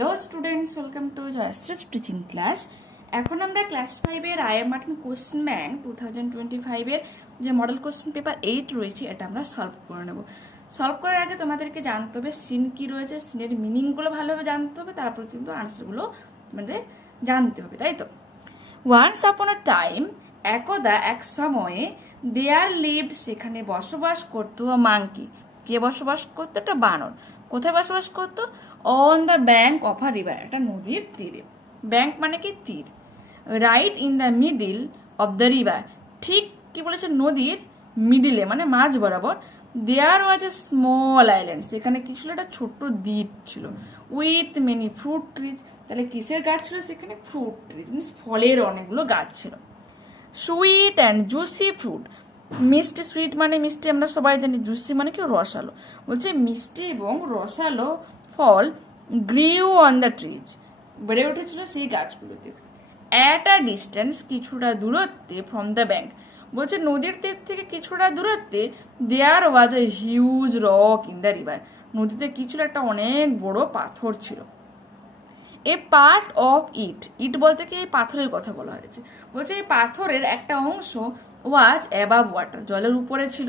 Hello students, welcome to Joystrich teaching class. এখন আমরা class 5 এর I am Martin question bank 2025 এর যে মডেল কোশ্চেন পেপার 8 রয়েছে এটা আমরা সলভ করে নেব। সলভ করার আগে তোমাদেরকে জানতে হবে সিন কি রয়েছে, সিনের মিনিং গুলো ভালোভাবে জানতে হবে, তারপর কিন্তু আনসার গুলো তোমাদের জানতে হবে, তাই তো? Once upon a time, একদা এক সময়ে there lived, সেখানে বসবাস করতো a monkey। কে বসবাস করতো? একটা বানর। কোথায় বসবাস করতো? On the bank of a river, একটা নদীর তীরে। ব্যাংক মানে কি? তীর। Right in the middle of the river, ঠিক কি বলেছে? নদীর মিডিলে মানে মাঝ বরাবর। There was a small island, সেখানে কি ছিল? একটা ছোট্ট দ্বীপ ছিল। With many fruit trees, তাহলে কিসের গাছ ছিল সেখানে? ফ্রুট ট্রিজ, মিন্স ফলের অনেকগুলো গাছ ছিল। সুইট অ্যান্ড জুসি ফ্রুট, মিষ্টি, সুইট মানে মিষ্টি আমরা সবাই জানি, জুসি মানে কি? রসালো। বলছে মিষ্টি এবং রসালো ফল গ্রিউ অন দ্য ট্রিজ, বেড়ে উঠেছিল সেই গাছগুলোতে। অ্যাট আ ডিস্টেন্স, কিছুটা দূরত্বে, ফ্রম দ্য ব্যাংক, বলছে নদীর তীর থেকে কিছুটা দূরত্বে, there was a huge rock in the river, নদীতে কি ছিল? একটা অনেক বড় পাথর ছিল। এ পার্ট অফ ইট, ইট বলতে কি? এই পাথরের কথা বলা হয়েছে। বলছে এই পাথরের একটা অংশ ওয়াজ অ্যাবাভ ওয়াটার, জলের উপরে ছিল।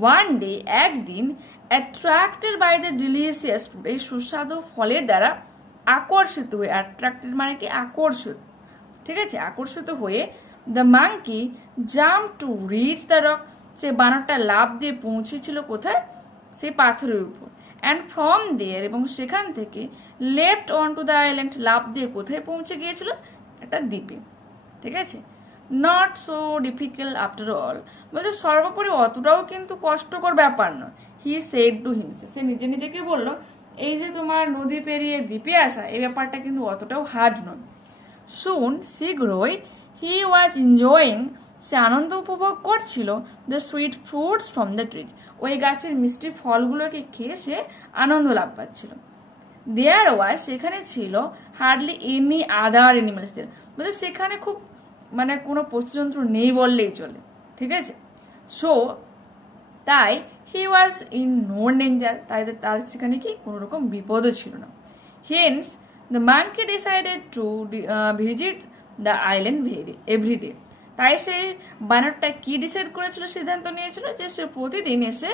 ওয়ান ডে, একদিন, attracted by the delicious food, এই সুস্বাদু ফলের দ্বারা আকর্ষিত হয়ে, অ্যাট্রাক্টেড মানে কি? আকর্ষিত, ঠিক আছে? আকর্ষিত হয়ে the monkey jump to reach the rock, সে বানরটা লাফ দিয়ে পৌঁছেছিল কোথায়? সেই পাথরের উপর। অ্যান্ড ফ্রম দেয়ার, এবং সেখান থেকে left on to the island, লাফ দিয়ে কোথায় পৌঁছে গিয়েছিল? একটা দ্বীপে, ঠিক আছে? Not so difficult after all, বলছে সর্বোপরি অতটাও কিন্তু কষ্টকর ব্যাপার নয়। হি সেড টু হিমসেলফ, সে নিজে নিজেকে বললো এই যে তোমার নদী পেরিয়ে দ্বীপে আসা, এই ব্যাপারটা কিন্তু অতটাও হার্ড নয়। সুন, শীঘ্রই, হি ওয়াজ এনজয়িং, সে আনন্দ উপভোগ করছিল the sweet fruits from the trees, ওই গাছের মিষ্টি ফলগুলোকে খেয়ে সে আনন্দ লাভ পাচ্ছিল। দেয়ার ওয়াজ, সেখানে ছিল হার্ডলি এনি আদার এনিমেলস দেয়ার, বলছে সেখানে খুব মানে কোনো পশুজন্তু নেই বললেই চলে, ঠিক আছে? সো তাই he was in no danger, তাই তার সেখানে কি কোনো রকম বিপদও ছিল না। Hence the monkey decided to visit the island everyday, তাই সেই বানরটা কি ডিসাইড করেছিল? সিদ্ধান্ত নিয়েছিল যে সে প্রতিদিন এসে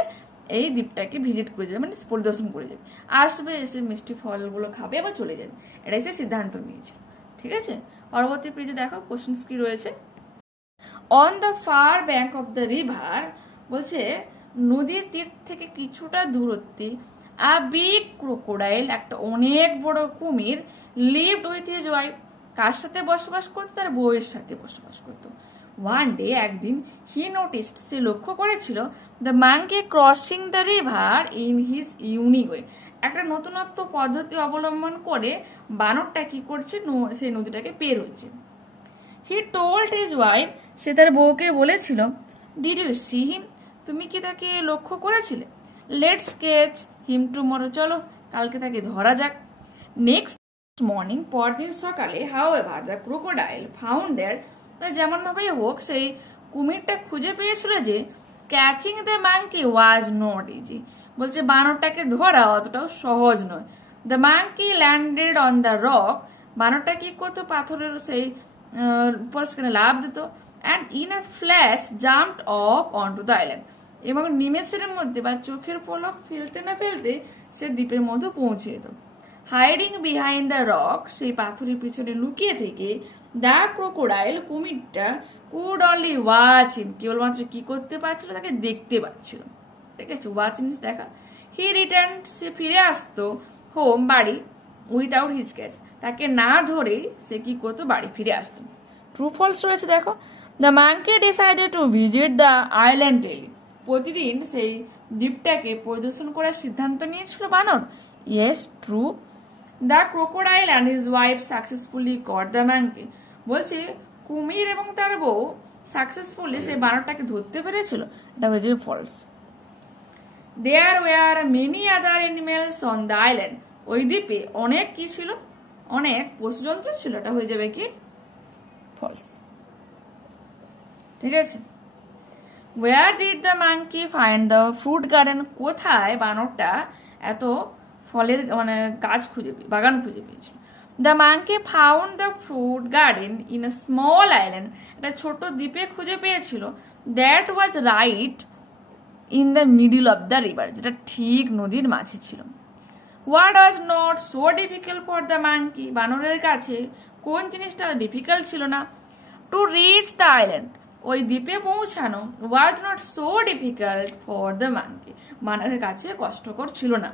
এই দ্বীপটাকে ভিজিট করে যাবে, মানে পরিদর্শন করে যাবে, আসবে, এসে মিষ্টি ফলগুলো খাবে আবার চলে যাবে, এটাই সে সিদ্ধান্ত নিয়েছিল, ঠিক আছে? পরবর্তী পেজে দেখো কোশ্চেন কি রয়েছে। On the far bank of the river, বলছে নদীর তীর থেকে কিছুটা দূরত্বে, আ বিগ ক্রোকোডাইল, একটা অনেক বড় কুমির, লিভড উইথ হিজ ওয়াইফ, কার সাথে বসবাস করতো? তার বউয়ের সাথে বসবাস করতো। ওয়ান ডে, একদিন, হি নোটিসড, সে লক্ষ্য করেছিল, the monkey crossing the river in his unique way, একটা নতুনত্ব পদ্ধতি অবলম্বন করে বানরটা কি করছে? সেই নদীটাকে পের হচ্ছে। হি টোল্ড হিজ ওয়াইফ, সে তার বউকে বলেছিল, ডিড ইউ সি হিম, তুমি কি তাকে লক্ষ্য করেছিলে? লেটস ক্যাচ হিম টুমরো, চলো কালকে তাকে ধরা যাক। নেক্সট মর্নিং, পরদিন সকালে, however the crocodile found there, যেমন ভাবে হোক সেই কুমিরটা খুঁজে পেয়েছিল যে catching the monkey was not easy, বলছে বানরটাকে ধরা অতটাও সহজ নয়। The monkey landed on the rock, বানরটা কি করতো? পাথরের সেই উপর সেখানে লাফ দিত। And in a flash jumped off on to the island, এবং নিমেষের মধ্যে বা চোখের পলক ফেলতে না ফেলতে সে দ্বীপের মধ্যে পৌঁছে যেত। হাইডিং বিহাইন্ড দ্য রক, সেই পাথরের পিছনে লুকিয়ে থেকে, দ্য ক্রোকোডাইল, কুমিরটা, কুড অনলি ওয়াচ হিম, কেবলমাত্র কি করতে পারছিল? তাকে দেখতে পাচ্ছিল, ঠিক আছে? ওয়াচ মিন্স দেখা। হি রিটার্ন, সে ফিরে আসতো, হোম, বাড়ি, উইথাউট হিজ ক্যাচ, তাকে না ধরে সে কি করতো? বাড়ি ফিরে আসতো। ট্রু ফলস রয়েছে দেখো। The monkey decided to visit the island daily, প্রতিদিন সেই দ্বীপটাকে পরিদর্শন করার সিদ্ধান্ত নিয়েছিল বানর। Yes, true. The crocodile and his wife successfully caught the monkey, বলছে কুমির এবং তার বউ সাকসেসফুলি সেই বানরটাকে ধরতে পেরেছিল, এটা হয়ে যাবে false. There were many other animals on the island, ওই দ্বীপে অনেক কি ছিল? অনেক পশুজন্তু ছিল, এটা হয়ে যাবে কি? ফলস, ঠিক আছে? Where did the monkey find the fruit garden, কোথায় বানরটা এত ফলের মানে গাছ বাগান খুঁজে পেয়েছিল। The monkey found the fruit garden in a small island, একটা ছোট দ্বীপে খুঁজে পেয়েছিল, that was right in the middle of the river, যেটা ঠিক নদীর মাঝে ছিল। What was not so difficult for the monkey, বানরের কাছে কোন জিনিসটা ডিফিকাল্ট ছিল না? টু রিচ দ্য আইল্যান্ড, ওই দ্বীপে পৌঁছানো, was not so difficult for the monkey, বানরের কাছে কষ্টকর ছিল না।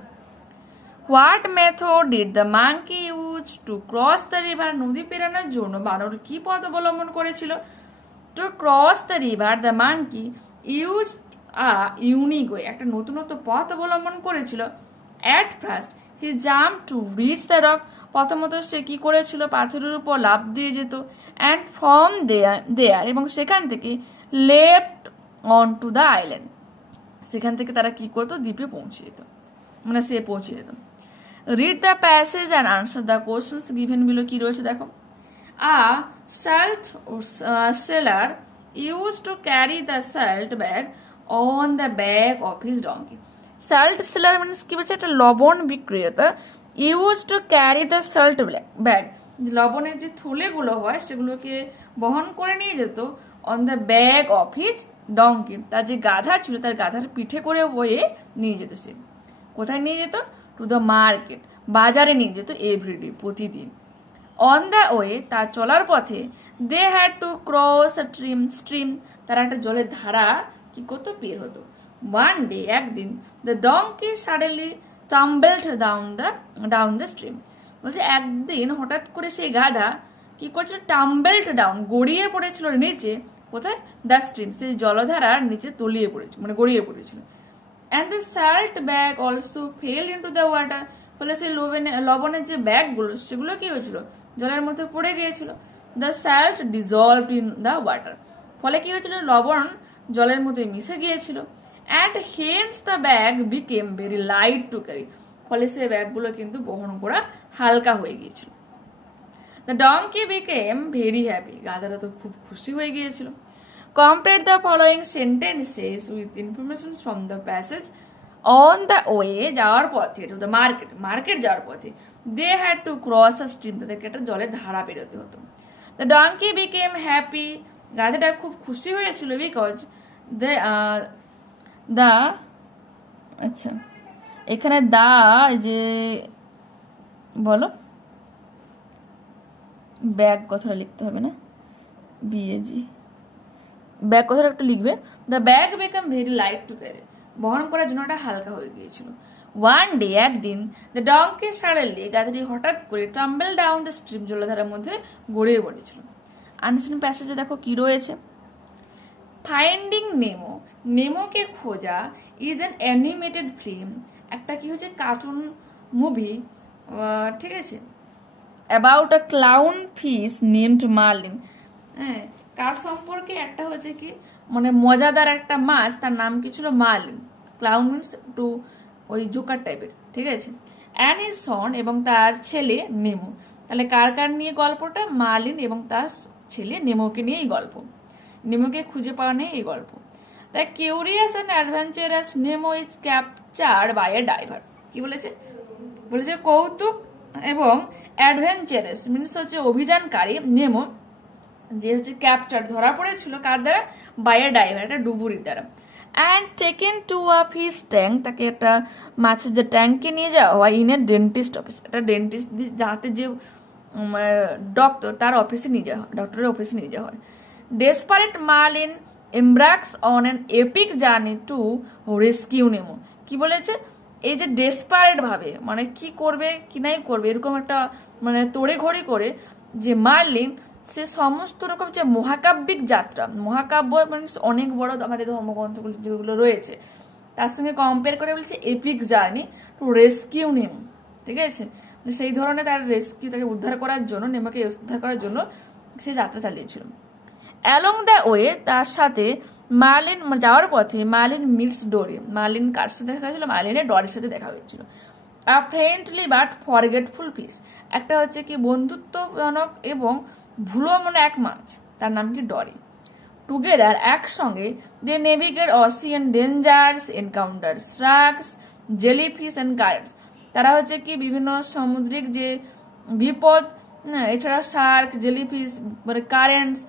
What method did the monkey use to cross the river, নদী পেরানোর জন্য বানর কি পথ অবলম্বন করেছিল? To cross the river the monkey use a unique way, একটা নতুনত্ব পথ অবলম্বন করেছিল। At first he jump to reach the rock, প্রথমত সে কি করেছিল, পাথরের উপর লাফ দিয়ে যেত। অ্যান্ড ফ্রম দেয়ার, এবং সেখান থেকে left on to the island, সেখান থেকে তারা কি করতো, দ্বীপে পৌঁছে যেত, মানে সে পৌঁছে যেত। Read the passage and answer the questions given below, কি রয়েছে দেখো। আ salt seller used to carry the salt bag on the back of his donkey. Salt seller means কি বলছে, একটা লবণ বিক্রেতা, used to carry the salt bag, লবণের যে থলেগুলো হয় সেগুলোকে বহন করে নিয়ে যেত, on the back of his donkey, তার যে গাধা ছিল তার গাধার পিঠে করে বয়ে নিয়ে যেত। সে কোথায় নিয়ে যেত? টু দ্য মার্কেট, বাজারে নিয়ে যেত, এভরিডে, প্রতিদিন। অন দ্য ওয়ে, তার চলার পথে, they had to cross the stream, তারা একটা জলের ধারা কি করতো, পের হতো। ওয়ান ডে, একদিন, the donkey suddenly tumbled down the stream, বলছে একদিন হঠাৎ করে সেই গাধা কি করছিল, টাম্বেলড ডাউন, গড়িয়ে পড়েছিল নিচে, কোথায়, দ্য স্ট্রিম, সেই জলধারার নিচে তলিয়ে পড়েছিল, মানে গড়িয়ে পড়েছিল। And the salt bag also fail into the water, ফলে সেই লবণের যে ব্যাগগুলো সেগুলো কি হয়েছিল, জলের মধ্যে পড়ে গিয়েছিল। The salt dissolved in the water, ফলে কি হয়েছিল, লবণ জলের মধ্যে মিশে গিয়েছিল। And hence the bag became very light to carry, ফলে সেই ব্যাগগুলো কিন্তু বহন করা হালকা হয়ে গিয়েছিল। The donkey became very happy, গাধাটা তো খুব খুশি হয়ে গিয়েছিল। Complete the following sentences with information from the passage. On the way, যাওয়ার পথে, টু দ্য মার্কেট যাওয়ার পথে, they had to cross the stream, তাদেরকে একটা জলের ধারা পেরোতে হতো। দ্য ডঙ্কি বিকেম হ্যাপি, গাধাটা খুব খুশি হয়েছিল, বিকজ দ্য আচ্ছা এখানে দা যে বলো ব্যাগ কথাটা লিখতে হবে না, বিএজি, ব্যাগ কথাটা একটু লিখবে। The bag become very light to carry, বহন করার জন্য ওটা হালকা হয়ে গিয়েছিল। ওয়ান ডে, একদিন, দ্য ডঙ্কি সাডেনলি, গাধাটি হঠাৎ করে টাম্বেল ডাউন দ্য স্ট্রিম, জলধারার মধ্যে গড়িয়ে পড়েছিল। আনসারিং প্যাসেজে দেখো কি রয়েছে। ফাইন্ডিং নেমো, নেমোকে খোঁজা, ইজ অ্যান অ্যানিমেটেড ফিল্ম, একটা কি হচ্ছে, কার্টুন মুভি, ঠিক আছে, about a clown fish named Marlin, হ্যাঁ, কার সম্পর্কে, একটা হচ্ছে কি, মানে মজাদার একটা মাছ, তার নাম কি ছিল, মার্লিন। ক্লাউন মিনস একটু ওই জোকার টাইপের, ঠিক আছে। অ্যান্ড হিজ সন, এবং তার ছেলে নেমো, তাহলে কার কার নিয়ে গল্পটা, মার্লিন এবং তার ছেলে নেমোকে নিয়ে এই গল্প, নেমোকে খুঁজে পাওয়া নিয়ে এই গল্প। তাই curious and adventurous Nemo is captured by a diver, কি বলেছে, বলেছে কৌতুক এবং অ্যাডভেঞ্চারাস মিনস হচ্ছে অভিযানকারী, নেমো যে হচ্ছে ক্যাপচার, ধরা পড়েছিল, কার দ্বারা, বাই এ ডাইভার, একটা ডুবুরির দ্বারা। And taken to a fish tank, তাকে একটা মাছের যে ট্যাঙ্কে নিয়ে যাওয়া হয়, ইন এ ডেন্টিস্ট অফিস, একটা ডেন্টিস্ট যাতে যে ডক্টর, তার অফিসে নিয়ে যাওয়া হয়, ডক্টরের অফিসে নিয়ে যাওয়া হয়। Desperate Marlin embarks on an epic journey to rescue Nemo, কি বলেছে, এই যে ডেসপারেট ভাবে, মানে কি করবে কি নাই করবে, এরকম একটা মানে তোড়ে ঘড়ি করে, যে মার্লিন সে সমস্ত রকম যে মহাকাব্যিক যাত্রা, মহাকাব্য মানে অনেক বড় আমাদের ধর্মগ্রন্থগুলো যেগুলো রয়েছে তার সঙ্গে কম্পেয়ার করে বলছে এপিক জার্নি টু রেস্কিউ নেমো, ঠিক আছে, সেই ধরনের তার রেস্কিউ, তাকে উদ্ধার করার জন্য, নেমোকে উদ্ধার করার জন্য সে যাত্রা চালিয়েছিল। অ্যালং দ্য ওয়ে, তার সাথে মার্লিন, যাওয়ার পথে মার্লিন মিটস ডোরি, মার্লিন কার সাথে দেখা হয়েছিল, মার্লিনের ডরির সাথে দেখা হয়েছিল। আ ফ্রেন্ডলি বাট ফরগেটফুল ফিশ, একটা হচ্ছে কি বন্ধুত্বজনক এবং ভুলো মনে এক মাছ, তার নাম কি ডরি। টুগেদার, একসঙ্গে, they navigate ocean dangers, encounter sharks, jellyfish and currents, তারা হচ্ছে কি বিভিন্ন সামুদ্রিক যে বিপদ, এছাড়া শার্ক, জেলিফিশ, কারেন্টস,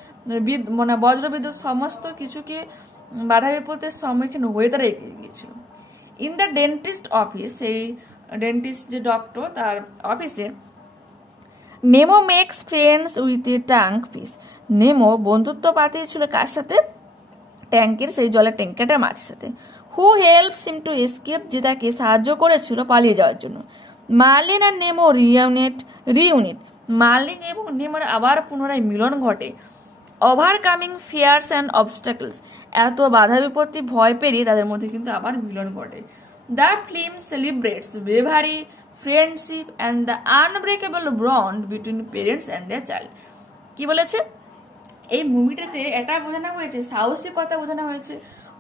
মানে বজ্রবিদ্যুৎ সমস্ত কিছুকে বাধা বিপত্তির সম্মুখীন হয়ে তারা এগিয়ে গিয়েছিল। ইন দ্য ডেন্টিস্ট অফিস, এই ডেন্টিস্ট যে ডক্টর তার অফিসে, Nemo makes friends with a tank fish. Nemo বন্ধুত্ব পাতিয়েছিল কার সাথে? ট্যাঙ্কের সেই জলের ট্যাঙ্কাটা মাছের সাথে। Who helps him to escape, যে তাকে সাহায্য করেছিল পালিয়ে যাওয়ার জন্য। মার্লিন আর নেমো রিউনিট, মার্লিন এবং নেমোর আবার পুনরায় মিলন ঘটে। ওভারকামিং ফিয়ার্স অ্যান্ড অবস্টাকলস, এত বাধা বিপত্তি ভয় পেরিয়ে তাদের মধ্যে কিন্তু আবার মিলন ঘটে। The film celebrates bravery, friendship and the unbreakable bond between parents and their child. কি বলেছে এই মুভিটাতে? এটা বোঝানো হয়েছে সাহসিকতা, বোঝানো হয়েছে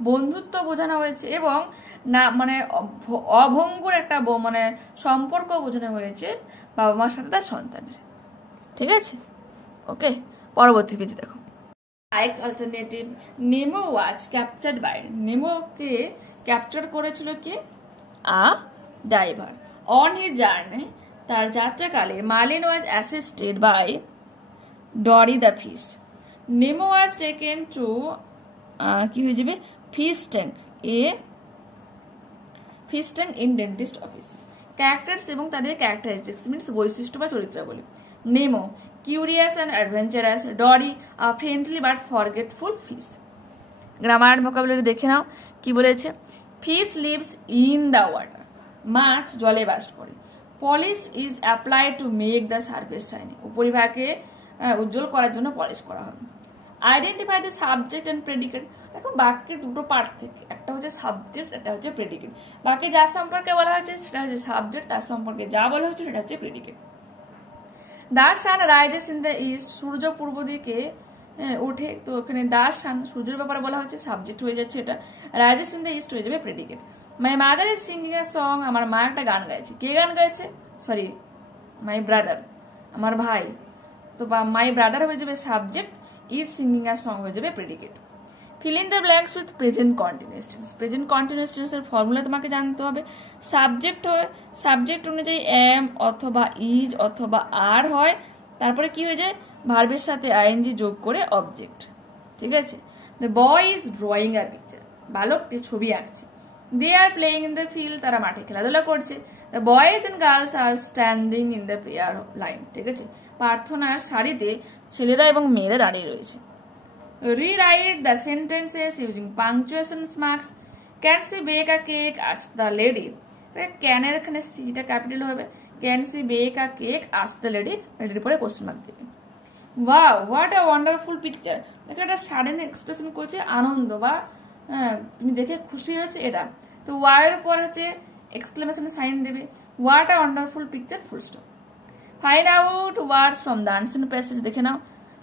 বন্ধুত্ব, বোঝানো হয়েছে এবং না মানে অভঙ্গুর একটা মানে সম্পর্ক বোঝানো হয়েছে বাবা মার সাথে তার সন্তানের। ঠিক আছে, ওকে, পরবর্তী পেজে দেখো। Correct alternative, Nemo was captured by, নেমোকে ক্যাপচার করেছিল কি? A diver. On his journey, তার যাত্রাকালে Marlin was assisted by Dory the fish. Nemo was taken to কি হয়ে যাবে? ফিস্টেন ইন ডেন্টিস্ট অফিস। ক্যারেক্টার্স এবং তাদের ক্যারেক্টারিস্টিক্স মিনস বৈশিষ্ট্য বা চরিত্রাবলী। Nemo curious and adventurous, Dory friendly but forgetful fish. Grammar vocabulary দেখে নাও কি বলেছে। Fish lives in the water, মাছ জলে বাস করে। Polish is applied to make the surface shiny, উপরিভাগে উজ্জ্বল করার জন্য পলিশ করা হয়। Identify the subject and predicate, দেখো বাক্যে দুটো পার্ট থেকে, একটা হচ্ছে সাবজেক্ট, একটা হচ্ছে প্রেডিকেট। বাক্যে যার সম্পর্কে বলা হয়েছে সেটা হচ্ছে সাবজেক্ট, তার সম্পর্কে যা বলা হচ্ছে সেটা হচ্ছে predicate. The sun rises in the east, সূর্য পূর্ব দিকে ওঠে, তো ওখানে দ্য সান সূর্যের ব্যাপারে বলা হচ্ছে, সাবজেক্ট হয়ে যাচ্ছে এটা, রাইজেস ইন দ্য ইস্ট হয়ে যাবে predicate. My mother is singing a song, আমার মা একটা গান গাইছে। কে গান গাইছে? সরি, মাই ব্রাদার, আমার ভাই। তো মাই ব্রাদার হয়ে যাবে subject, is singing a song হয়ে যাবে predicate. Fill in the blanks with present continuous tense. Present continuous টেন্সের ফর্মুলা তোমাকে জানতে হবে। সাবজেক্ট হয়, সাবজেক্ট অনুযায়ী এম অথবা ইজ অথবা আর হয়, তারপরে কি হয়ে যায়? ভার্বের সাথে আইএনজি যোগ করে অবজেক্ট। ঠিক আছে। The boy is drawing a picture, বালকটি ছবি আঁকছে। They are playing in the field, তারা মাঠে খেলাধুলা করছে। The boys and girls are standing in the prayer line. ঠিক আছে, প্রার্থনার সারিতে ছেলেরা এবং মেয়েরা দাঁড়িয়ে রয়েছে। Rewrite the sentences using punctuation marks. Can she bake a cake? Ask the lady. ক্যানের এখানে সিটা ক্যাপিটাল হবে। Can she bake a cake? Ask the lady, লেডির পরে কোশ্চেন মার্ক দেবে। Wow what a wonderful picture, দেখো এটা সাডেন এক্সপ্রেশন করছে আনন্দ বা তুমি দেখে খুশি হয়েছে এটা। তো ওয়ার পর হচ্ছে এক্সক্লেমেশন সাইন দেবে, what a wonderful picture, full stop. Find out words from the unseen passage, দেখে নাও।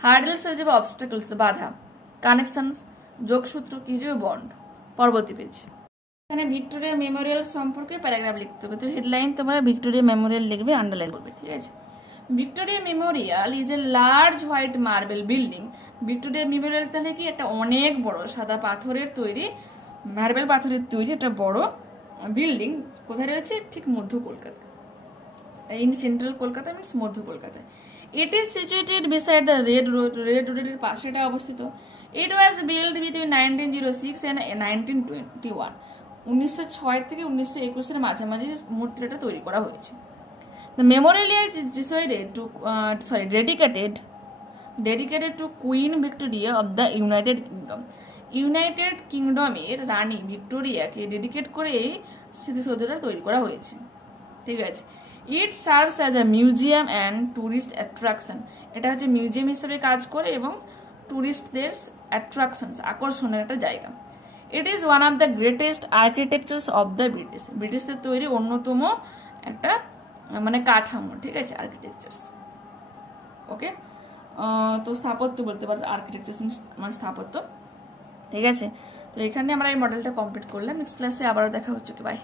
হার্ডেলস হয়ে যাবে অবস্টাকলস, বাধা। কানেকশন যোগসূত্র কি যাবে? বন্ড। পরবর্তী পেজ। এখানে ভিক্টোরিয়া মেমোরিয়াল সম্পর্কে প্যারাগ্রাফ লিখতে হবে। তো হেডলাইন তোমরা ভিক্টোরিয়া মেমোরিয়াল লিখবে, আন্ডারলাইন করবে। ঠিক আছে। Victoria Memorial is a large white marble building. Victoria Memorial তাহলে কি? একটা অনেক বড় সাদা পাথরের তৈরি, মার্বেল পাথরের তৈরি একটা বড় বিল্ডিং। কোথায় রয়েছে? ঠিক মধ্য Kolkata, in central Kolkata means মধ্য কলকাতায়। It is situated beside the red road, red রোডের পাশে এটা অবস্থিত। ইট ওয়াজ বিল্ড বিটুইন 1906 and 1921, 1906 থেকে 1921 মাঝামাঝি মূর্তিটা তৈরি করা হয়েছে। The memorial is dedicated to Queen Victoria of the United Kingdom. United কিংডমের রানী ভিক্টোরিয়াকে ডেডিকেট করে এই স্মৃতিসৌধটা তৈরি করা হয়েছে। ঠিক আছে। It serves as a museum and tourist attraction, এটা হচ্ছে মিউজিয়াম হিসেবে কাজ করে এবং টুরিস্টদের অ্যাট্রাকশন, আকর্ষণের একটা জায়গা। It is one of the greatest আর্কিটেকচার্স of the British, ব্রিটিশদের তৈরি অন্যতম একটা মানে কাঠামো। ঠিক আছে, আর্কিটেকচার্স। ওকে, তো স্থাপত্য বলতে পারো, আর্কিটেকচার মানে স্থাপত্য। ঠিক আছে, তো এখানে আমরা এই মডেলটা কমপ্লিট করলাম। নেক্সট ক্লাসে আবারও দেখা হচ্ছে। বাই।